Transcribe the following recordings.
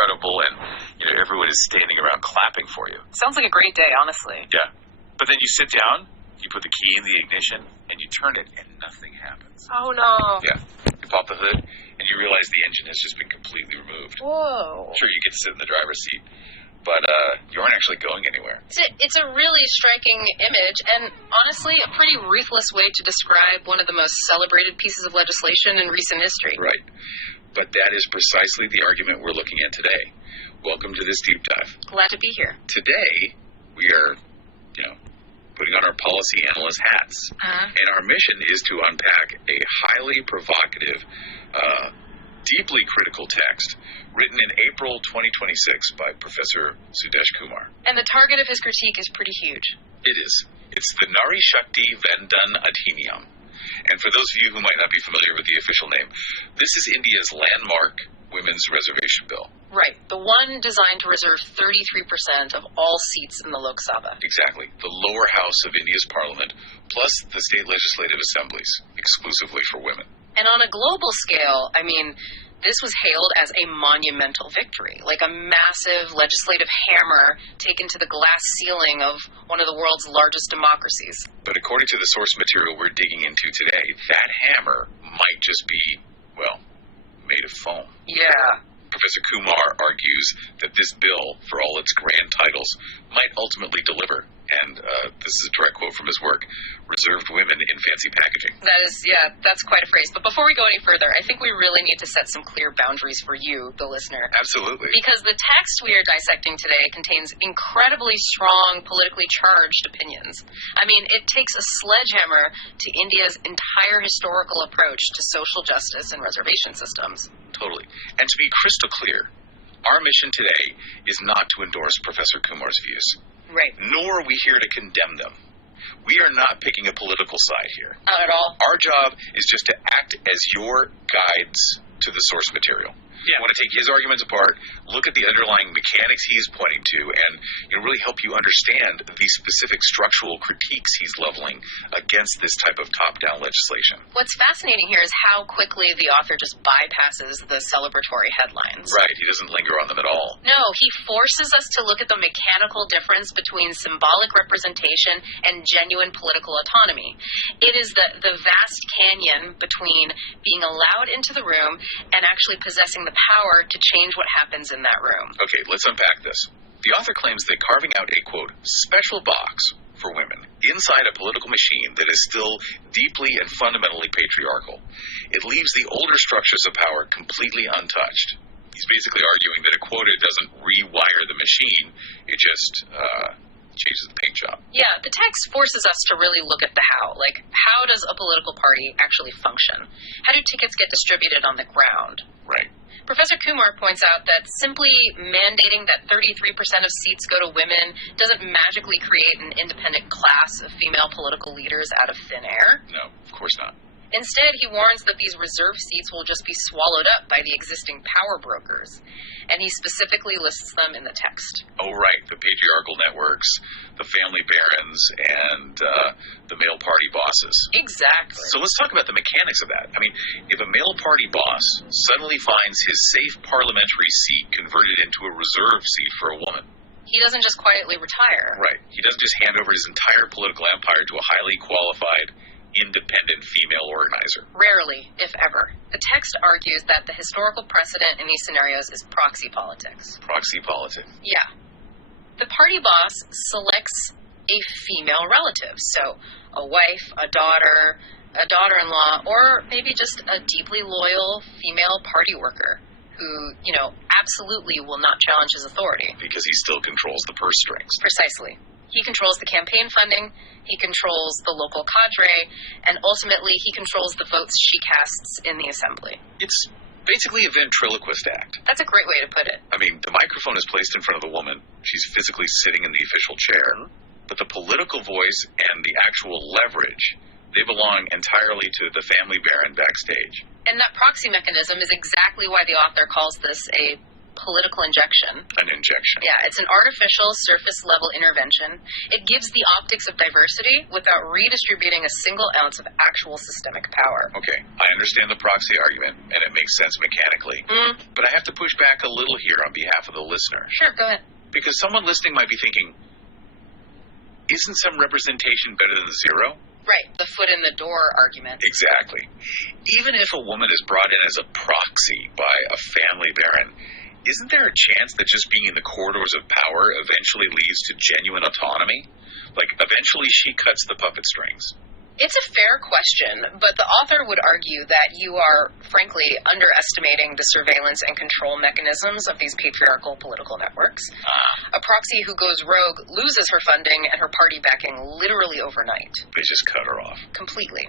incredible, and everyone is standing around clapping for you. Sounds like a great day, honestly. Yeah. But then you sit down, you put the key in the ignition, and you turn it, and nothing happens. Oh, no. Yeah. You pop the hood, and you realize the engine has just been completely removed. Whoa. Sure, you get to sit in the driver's seat, but you aren't actually going anywhere. It's a really striking image, and honestly, a pretty ruthless way to describe one of the most celebrated pieces of legislation in recent history. Right. But that is precisely the argument we're looking at today. Welcome to this deep dive. Glad to be here. Today, we are, putting on our policy analyst hats. And our mission is to unpack a highly provocative, deeply critical text written in April 2026 by Professor Sudesh Kumar. And the target of his critique is pretty huge. It is. It's the Nari Shakti Vandan Adhiniyam. And for those of you who might not be familiar with the official name, this is India's landmark women's reservation bill. Right. The one designed to reserve 33% of all seats in the Lok Sabha. Exactly. The lower house of India's parliament, plus the state legislative assemblies, exclusively for women. And on a global scale, this was hailed as a monumental victory, like a massive legislative hammer taken to the glass ceiling of one of the world's largest democracies. But according to the source material we're digging into today, that hammer might just be, made of foam. Yeah. Professor Kumar argues that this bill, for all its grand titles, might ultimately deliver, and this is a direct quote from his work, reserved women in fancy packaging. That's quite a phrase. But before we go any further, I think we really need to set some clear boundaries for you, the listener. Absolutely. Because the text we are dissecting today contains incredibly strong, politically charged opinions. It takes a sledgehammer to India's entire historical approach to social justice and reservation systems. Totally. And to be crystal clear, our mission today is not to endorse Professor Kumar's views. Right. Nor are we here to condemn them. We are not picking a political side here. Not at all. Our job is just to act as your guides to the source material. Yeah. We want to take his arguments apart, look at the underlying mechanics he's pointing to, and really help you understand the specific structural critiques he's leveling against this type of top-down legislation. What's fascinating here is how quickly the author just bypasses the celebratory headlines. Right, he doesn't linger on them at all. No, he forces us to look at the mechanical difference between symbolic representation and genuine political autonomy. It is the vast canyon between being allowed into the room and actually possessing the power to change what happens in that room. Okay, let's unpack this. The author claims that carving out a, quote, special box for women inside a political machine that is still deeply and fundamentally patriarchal, it leaves the older structures of power completely untouched. He's basically arguing that a quota doesn't rewire the machine, it just changes the paint job. Yeah, the text forces us to really look at the how. Like, how does a political party actually function? How do tickets get distributed on the ground? Right. Professor Kumar points out that simply mandating that 33% of seats go to women doesn't magically create an independent class of female political leaders out of thin air. No, of course not. Instead, he warns that these reserved seats will just be swallowed up by the existing power brokers, and he specifically lists them in the text. Oh, right, the patriarchal networks, the family barons, and the male party bosses. Exactly. So let's talk about the mechanics of that. If a male party boss suddenly finds his safe parliamentary seat converted into a reserve seat for a woman, he doesn't just quietly retire. Right. He doesn't just hand over his entire political empire to a highly qualified independent female organizer. Rarely, if ever. The text argues that the historical precedent in these scenarios is proxy politics. Proxy politics. Yeah. The party boss selects a female relative, so a wife, a daughter-in-law, or maybe just a deeply loyal female party worker who, absolutely will not challenge his authority. Because he still controls the purse strings. Precisely. He controls the campaign funding, he controls the local cadre, and ultimately he controls the votes she casts in the assembly. It's basically a ventriloquist act. That's a great way to put it. The microphone is placed in front of the woman. She's physically sitting in the official chair. But the political voice and the actual leverage, they belong entirely to the family baron backstage. And that proxy mechanism is exactly why the author calls this a political injection. An injection. Yeah, it's an artificial surface-level intervention. It gives the optics of diversity without redistributing a single ounce of actual systemic power. Okay, I understand the proxy argument, and it makes sense mechanically. But I have to push back a little here on behalf of the listener. Sure, go ahead. Because someone listening might be thinking, isn't some representation better than zero? Right, the foot in the door argument. Exactly. Even if a woman is brought in as a proxy by a family baron, isn't there a chance that just being in the corridors of power eventually leads to genuine autonomy? Like, eventually she cuts the puppet strings. It's a fair question, but the author would argue that you are, frankly, underestimating the surveillance and control mechanisms of these patriarchal political networks. A proxy who goes rogue loses her funding and her party backing literally overnight. They just cut her off. Completely.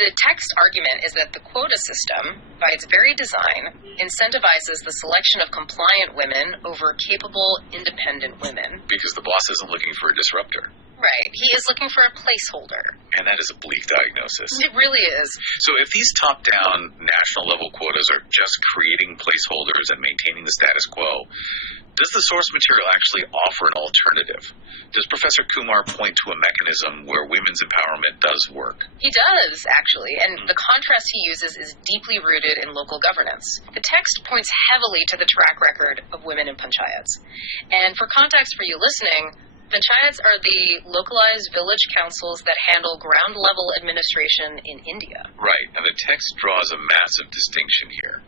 The text argument is that the quota system, by its very design, incentivizes the selection of compliant women over capable, independent women. Because the boss isn't looking for a disruptor. Right. He is looking for a placeholder. And that is a bleak diagnosis. It really is. So if these top-down, national-level quotas are just creating placeholders and maintaining the status quo, does the source material actually offer an alternative? Does Professor Kumar point to a mechanism where women's empowerment does work? He does, actually, and the contrast he uses is deeply rooted in local governance. The text points heavily to the track record of women in panchayats. And for context for you listening, panchayats are the localized village councils that handle ground-level administration in India. Right, and the text draws a massive distinction here.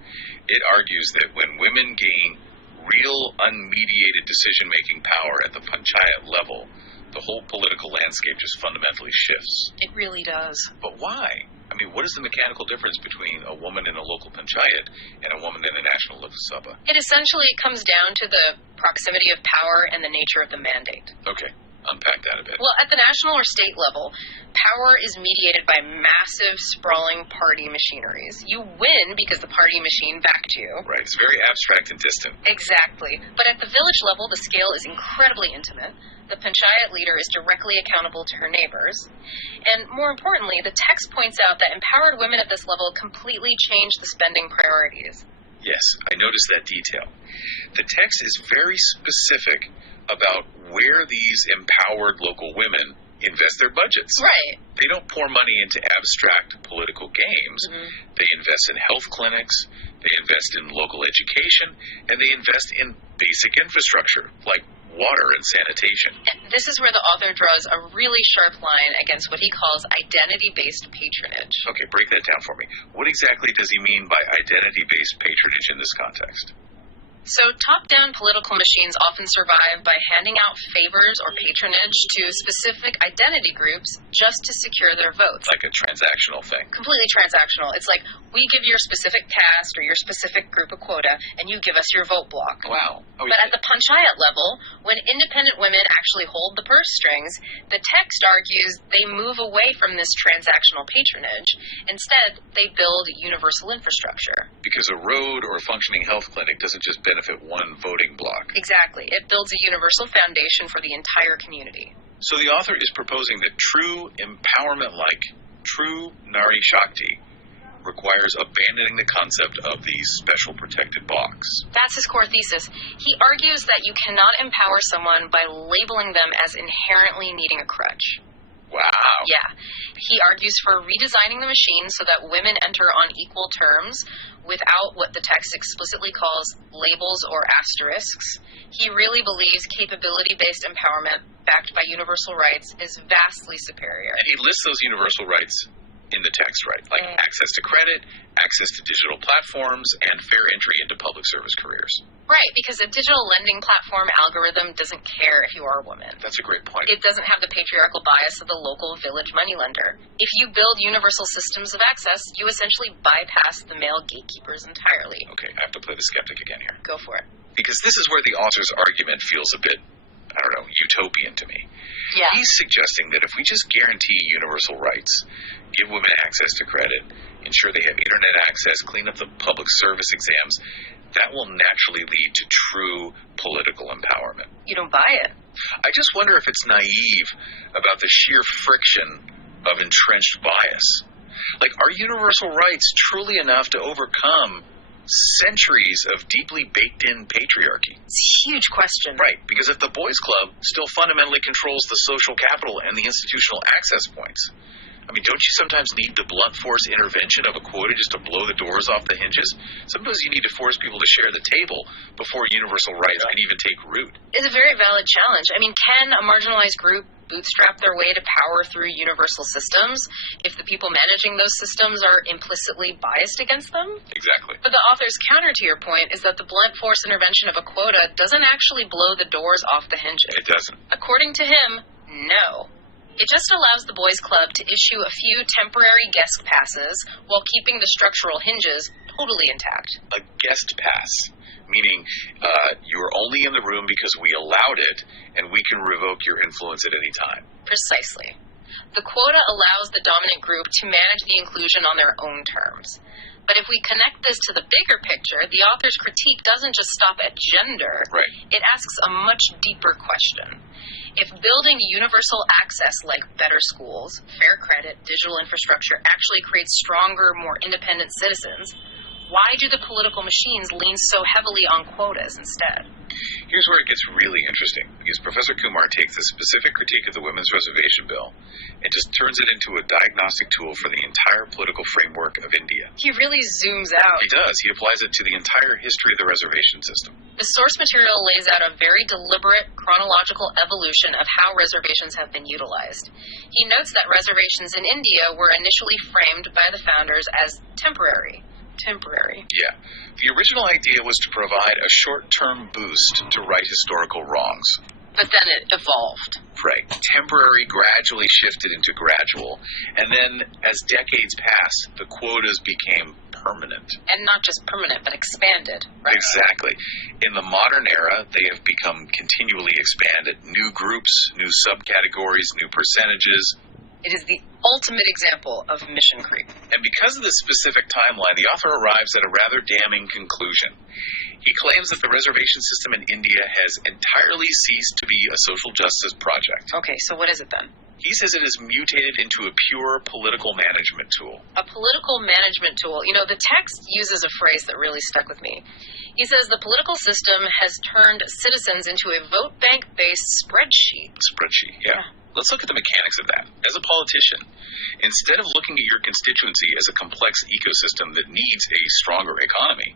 It argues that when women gain real, unmediated decision-making power at the panchayat level, the whole political landscape just fundamentally shifts. It really does. But why? I mean, what is the mechanical difference between a woman in a local panchayat and a woman in a national Lok Sabha? It essentially comes down to the proximity of power and the nature of the mandate. Okay, unpack that a bit. Well, at the national or state level, power is mediated by massive, sprawling party machineries. You win because the party machine backed you. Right, it's very abstract and distant. Exactly. But at the village level, the scale is incredibly intimate. The panchayat leader is directly accountable to her neighbors. And more importantly, the text points out that empowered women at this level completely change the spending priorities. Yes, I noticed that detail. The text is very specific about where these empowered local women invest their budgets. Right. They don't pour money into abstract political games. They invest in health clinics, they invest in local education, and they invest in basic infrastructure like water and sanitation. And this is where the author draws a really sharp line against what he calls identity-based patronage. Okay, break that down for me. What exactly does he mean by identity-based patronage in this context? So top-down political machines often survive by handing out favors or patronage to specific identity groups just to secure their votes. Like a transactional thing. Completely transactional. It's like, we give your specific caste or your specific group a quota, and you give us your vote block. Wow. But at the panchayat level, when independent women actually hold the purse strings, the text argues they move away from this transactional patronage. Instead, they build universal infrastructure. Because a road or a functioning health clinic doesn't just benefit one voting block. Exactly. It builds a universal foundation for the entire community. So the author is proposing that true empowerment, like true Nari Shakti, requires abandoning the concept of the special protected box. That's his core thesis. He argues that you cannot empower someone by labeling them as inherently needing a crutch. Wow. Yeah. He argues for redesigning the machine so that women enter on equal terms without what the text explicitly calls labels or asterisks. He really believes capability-based empowerment backed by universal rights is vastly superior. And he lists those universal rights in the text, right? Like access to credit, access to digital platforms, and fair entry into public service careers. Right, because a digital lending platform algorithm doesn't care if you are a woman. That's a great point. It doesn't have the patriarchal bias of the local village moneylender. If you build universal systems of access, you essentially bypass the male gatekeepers entirely. Okay, I have to play the skeptic again here. Go for it. Because this is where the author's argument feels a bit, I don't know, utopian to me. Yeah. He's suggesting that if we just guarantee universal rights, give women access to credit, ensure they have internet access, clean up the public service exams, that will naturally lead to true political empowerment. You don't buy it. I just wonder if it's naive about the sheer friction of entrenched bias. Like, are universal rights truly enough to overcome centuries of deeply baked-in patriarchy. It's a huge question. Right, because if the boys' club still fundamentally controls the social capital and the institutional access points, I mean, don't you sometimes need the blunt force intervention of a quota just to blow the doors off the hinges? Sometimes you need to force people to share the table before universal rights can even take root. It's a very valid challenge. I mean, can a marginalized group bootstrap their way to power through universal systems if the people managing those systems are implicitly biased against them? Exactly. But the author's counter to your point is that the blunt force intervention of a quota doesn't actually blow the doors off the hinges. It doesn't. According to him, no. It just allows the boys' club to issue a few temporary guest passes while keeping the structural hinges totally intact. A guest pass, meaning you're only in the room because we allowed it, and we can revoke your influence at any time. Precisely. The quota allows the dominant group to manage the inclusion on their own terms. But if we connect this to the bigger picture, the author's critique doesn't just stop at gender. Right. It asks a much deeper question. If building universal access like better schools, fair credit, digital infrastructure actually creates stronger, more independent citizens, why do the political machines lean so heavily on quotas instead? Here's where it gets really interesting, because Professor Kumar takes the specific critique of the Women's Reservation Bill and just turns it into a diagnostic tool for the entire political framework of India. He really zooms out. He does. He applies it to the entire history of the reservation system. The source material lays out a very deliberate chronological evolution of how reservations have been utilized. He notes that reservations in India were initially framed by the founders as temporary. Yeah. The original idea was to provide a short-term boost to right historical wrongs. But then it evolved. Right. Temporary gradually shifted into gradual. And then, as decades passed, the quotas became permanent. And not just permanent, but expanded. Right? Exactly. In the modern era, they have become continually expanded. New groups, new subcategories, new percentages. It is the ultimate example of mission creep. And because of this specific timeline, the author arrives at a rather damning conclusion. He claims that the reservation system in India has entirely ceased to be a social justice project. Okay, so what is it then? He says it has mutated into a pure political management tool. A political management tool. You know, the text uses a phrase that really stuck with me. He says the political system has turned citizens into a vote bank-based spreadsheet. Spreadsheet, yeah. Let's look at the mechanics of that. As a politician, instead of looking at your constituency as a complex ecosystem that needs a stronger economy,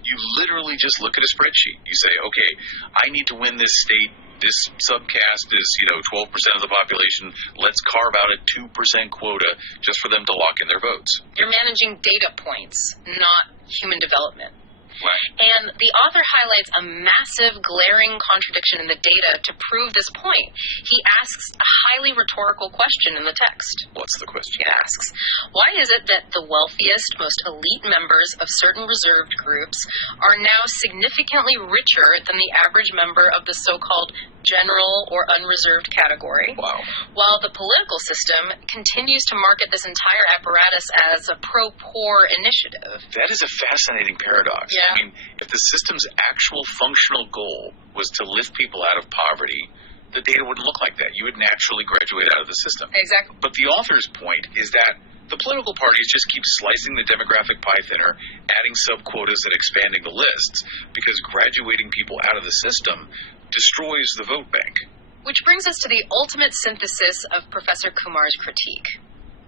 you literally just look at a spreadsheet. You say, okay, I need to win this state. This subcaste is, 12% of the population. Let's carve out a 2% quota just for them to lock in their votes. You're managing data points, not human development. Right. And the author highlights a massive, glaring contradiction in the data to prove this point. He asks a highly rhetorical question in the text. What's the question? He asks, why is it that the wealthiest, most elite members of certain reserved groups are now significantly richer than the average member of the so-called general or unreserved category, Wow. while the political system continues to market this entire apparatus as a pro-poor initiative? That is a fascinating paradox. Yeah. I mean, if the system's actual functional goal was to lift people out of poverty, the data wouldn't look like that. You would naturally graduate out of the system. Exactly. But the author's point is that the political parties just keep slicing the demographic pie thinner, adding sub-quotas and expanding the lists, because graduating people out of the system destroys the vote bank. Which brings us to the ultimate synthesis of Professor Kumar's critique.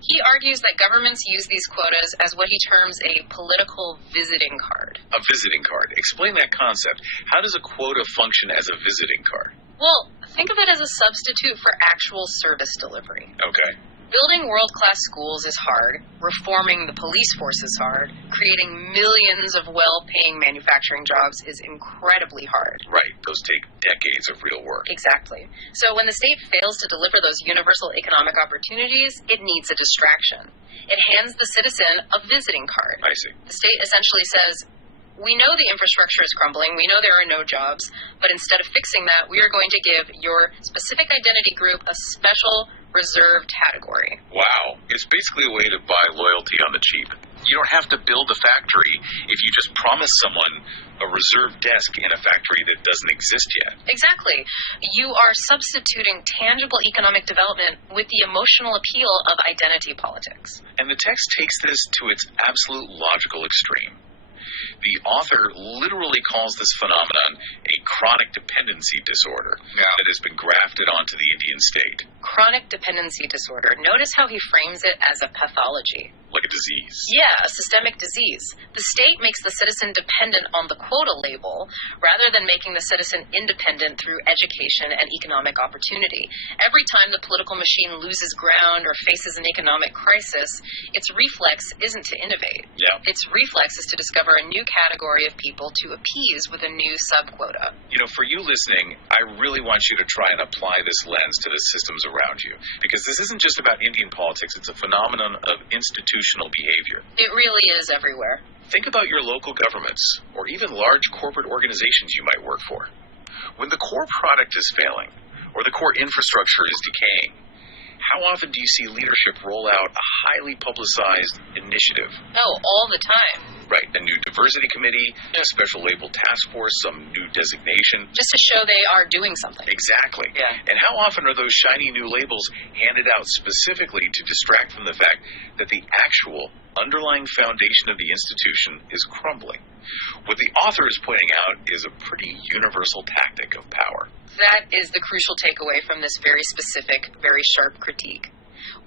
He argues that governments use these quotas as what he terms a political visiting card. A visiting card. Explain that concept. How does a quota function as a visiting card? Well, think of it as a substitute for actual service delivery. Okay. Building world-class schools is hard. Reforming the police force is hard. Creating millions of well-paying manufacturing jobs is incredibly hard. Right. Those take decades of real work. Exactly. So when the state fails to deliver those universal economic opportunities, it needs a distraction. It hands the citizen a visiting card. I see. The state essentially says, we know the infrastructure is crumbling, we know there are no jobs, but instead of fixing that, we are going to give your specific identity group a special reserved category. Wow. It's basically a way to buy loyalty on the cheap. You don't have to build a factory if you just promise someone a reserved desk in a factory that doesn't exist yet. Exactly. You are substituting tangible economic development with the emotional appeal of identity politics. And the text takes this to its absolute logical extreme. The author literally calls this phenomenon a chronic dependency disorder that has been grafted onto the Indian state. Chronic dependency disorder. Notice how he frames it as a pathology. Like a disease. Yeah, a systemic disease. The state makes the citizen dependent on the quota label rather than making the citizen independent through education and economic opportunity. Every time the political machine loses ground or faces an economic crisis, its reflex isn't to innovate. Yeah. Its reflex is to discover a new category of people to appease with a new subquota. You know, for you listening, I really want you to try and apply this lens to the systems around you. Because this isn't just about Indian politics, it's a phenomenon of institutional behavior. It really is everywhere. Think about your local governments, or even large corporate organizations you might work for. When the core product is failing, or the core infrastructure is decaying, how often do you see leadership roll out a highly publicized initiative? Oh, all the time. Right, a new diversity committee, a special label task force, some new designation. Just to show they are doing something. Exactly. Yeah. And how often are those shiny new labels handed out specifically to distract from the fact that the actual underlying foundation of the institution is crumbling? What the author is pointing out is a pretty universal tactic of power. That is the crucial takeaway from this very specific, very sharp critique.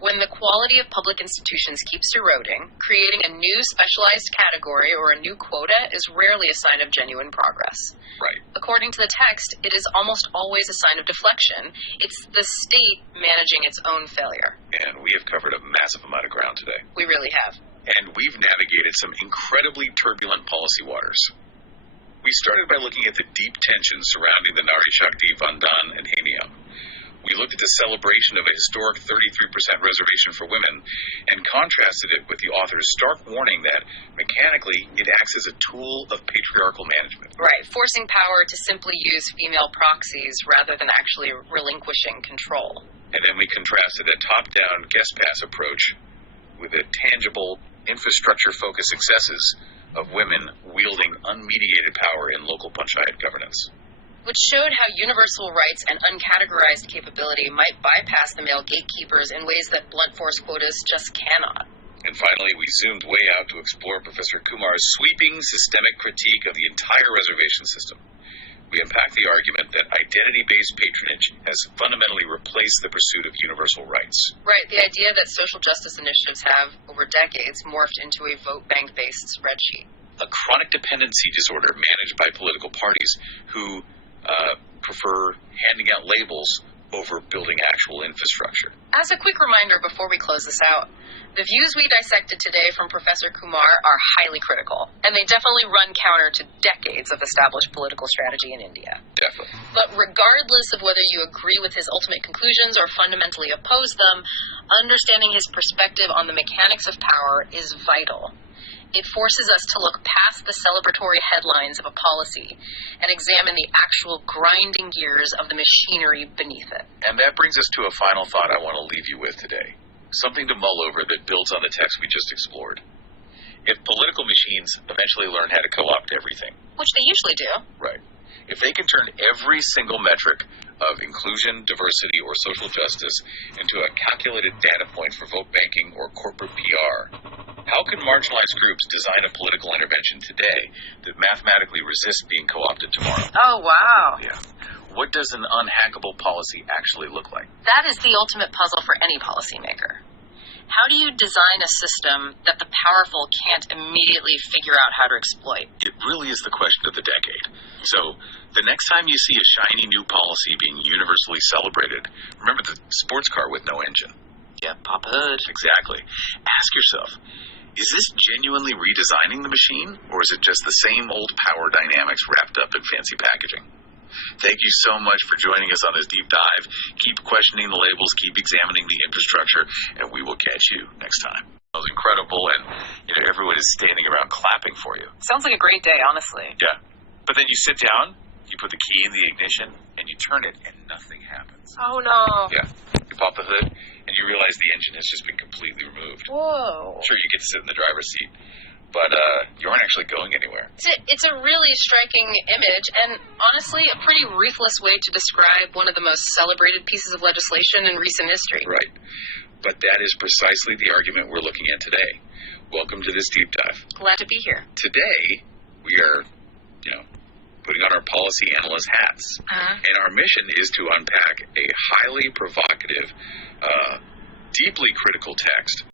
When the quality of public institutions keeps eroding, creating a new specialized category or a new quota is rarely a sign of genuine progress. Right. According to the text, it is almost always a sign of deflection. It's the state managing its own failure. And we have covered a massive amount of ground today. We really have. And we've navigated some incredibly turbulent policy waters. We started by looking at the deep tensions surrounding the Nari Shakti Vandan Adhiniyam. We looked at the celebration of a historic 33% reservation for women and contrasted it with the author's stark warning that, mechanically, it acts as a tool of patriarchal management. Right, forcing power to simply use female proxies rather than actually relinquishing control. And then we contrasted a top-down guest pass approach with the tangible, infrastructure-focused successes of women wielding unmediated power in local panchayat governance. Which showed how universal rights and uncategorized capability might bypass the male gatekeepers in ways that blunt force quotas just cannot. And finally, we zoomed way out to explore Professor Kumar's sweeping systemic critique of the entire reservation system. We unpacked the argument that identity-based patronage has fundamentally replaced the pursuit of universal rights. Right, the idea that social justice initiatives have, over decades, morphed into a vote bank-based spreadsheet. A chronic dependency disorder managed by political parties who prefer handing out labels over building actual infrastructure. As a quick reminder before we close this out, the views we dissected today from Professor Kumar are highly critical, and they definitely run counter to decades of established political strategy in India. Definitely. But regardless of whether you agree with his ultimate conclusions or fundamentally oppose them, understanding his perspective on the mechanics of power is vital. It forces us to look past the celebratory headlines of a policy and examine the actual grinding gears of the machinery beneath it. And that brings us to a final thought I want to leave you with today. Something to mull over that builds on the text we just explored. If political machines eventually learn how to co-opt everything, Which they usually do. right, if they can turn every single metric of inclusion, diversity, or social justice into a calculated data point for vote banking or corporate PR, how can marginalized groups design a political intervention today that mathematically resists being co-opted tomorrow? Oh, wow. Yeah. What does an unhackable policy actually look like? That is the ultimate puzzle for any policymaker. How do you design a system that the powerful can't immediately figure out how to exploit? It really is the question of the decade. So, the next time you see a shiny new policy being universally celebrated, remember the sports car with no engine. Yeah, Papa Hood. Exactly. Ask yourself, is this genuinely redesigning the machine, or is it just the same old power dynamics wrapped up in fancy packaging? Thank you so much for joining us on this deep dive. Keep questioning the labels, keep examining the infrastructure, and we will catch you next time. It was incredible, and everyone is standing around clapping for you. Sounds like a great day, honestly. Yeah. But then you sit down, you put the key in the ignition, and you turn it, and nothing happens. Oh, no. Yeah. You pop the hood, and you realize the engine has just been completely removed. Whoa. Sure, you get to sit in the driver's seat, but you aren't actually going anywhere. It's a really striking image, and honestly, a pretty ruthless way to describe one of the most celebrated pieces of legislation in recent history. Right. But that is precisely the argument we're looking at today. welcome to this deep dive. Glad to be here. Today, we are, putting on our policy analyst hats. And our mission is to unpack a highly provocative, deeply critical text